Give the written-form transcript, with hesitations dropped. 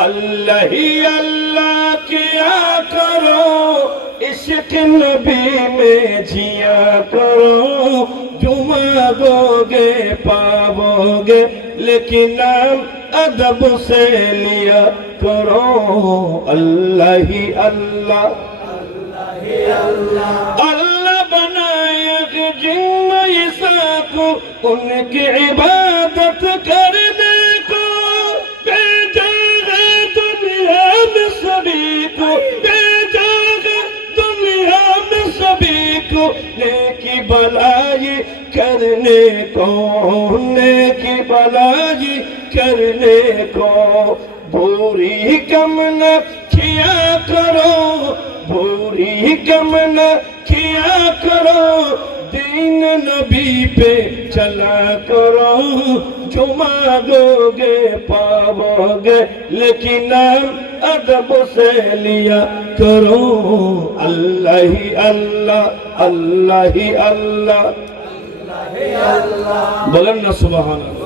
اللہ ہی اللہ کیا کرو، عشق نبی میں جیا کرو، جو مانگو گے پاؤ گے، لیکن نام ادب سے لیا کرو۔ اللہ ہی اللہ، اللہ بنایا جن عیسیٰ کو ان کی عبادت کرنے کو، بھیجا ہے دنیا میں سبھی کو، بھیجا ہے دنیا میں سبھی کو، نیکی بلائی کرنے کو، نیکی بلائی کرنے کو۔ بری کم نہ کیا کرو، بری کم نہ کیا کرو، دین نبی پہ چلا کرو، جو مانگو گے پاؤ گے، لیکن نام ادب سے لیا کرو۔ اللہ ہی اللہ، اللہ ہی اللہ، بولن نا سبحان اللہ۔